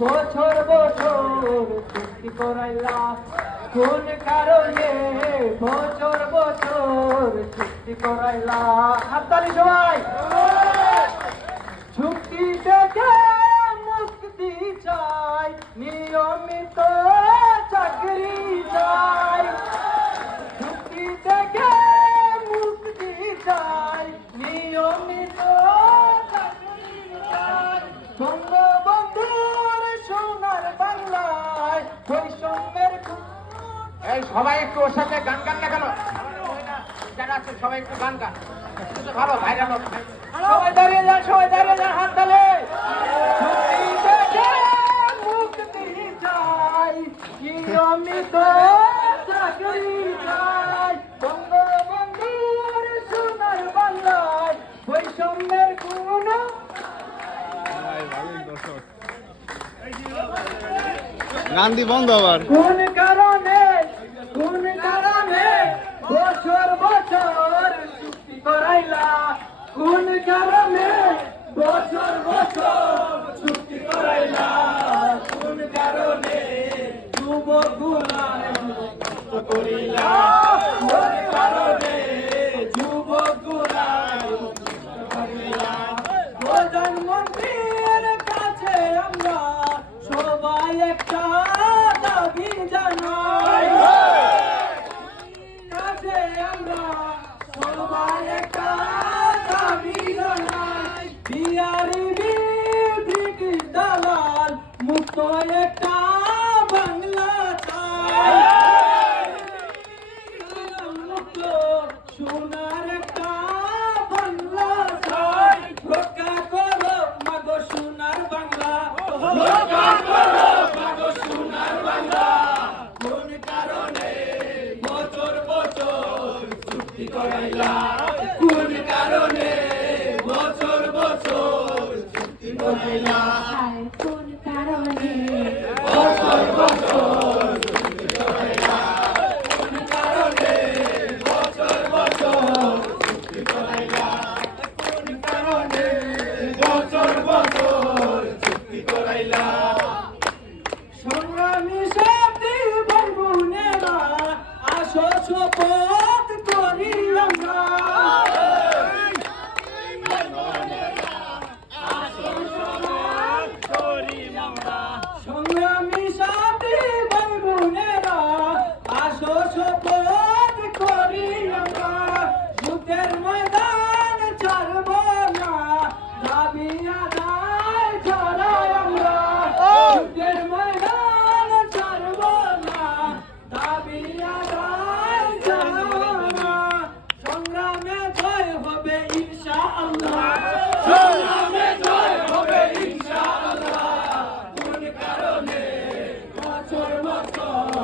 বছর বছর চুক্তি করাইলা। কোন কারণে বছর বছর চুক্তি করাইলা? হাততালি সবাই। চুক্তি থেকে মুক্তি চাই। নিয়মিত চাকরি চাই চুক্তি থেকে মুক্তি চাই নিয়মিত চাকরি চাই বঙ্গবন্ধুর সোনার বাংলায় বৈষম্যের এই সবাই একটু ওর সাথে গান গান না কেন যারা আছে সবাই একটু গান গান। ভালো ভাইরাল সবাই দাঁড়িয়ে যান সবাই দাঁড়িয়ে যান হাত তালে। চুক্তি থেকে মুক্তি চাই নিয়মিত চাকরি চাই বঙ্গবন্ধুর সোনার বাংলায় বৈষম্যের কোনো গান্ধী বন্ধ আবার কোন কারণে কোন কারণে বছর বছর চুক্তি করাইলা কোন কারণে বছর বছর চুক্তি করাইলা কোন কারণে যুবকগুলা নষ্ট করিলা কোন কারণে যুবকগুলা নষ্ট করিলা প্রধানমন্ত্রীর কাছে আমরা সবাই একটা দাবি জানাই কাছে আমরা সবাই একটা দাবি জানাই বিহারি ব্রিটিশ দালাল মুক্ত একটা বাংলা চাই মুক্ত সোনার একটা বাংলা চাই রক্ষা করো মাগো সোনার বাংলা রক্ষা করো মাগো সোনার বাংলা কোন কারণে বছর বছর করাইলা কোন কারণে বছর বছর চুক্তি করাইলা কোন কারণে বছর বছর চুক্তি করাইলা কোন কারণে বছর বছর Turn my car.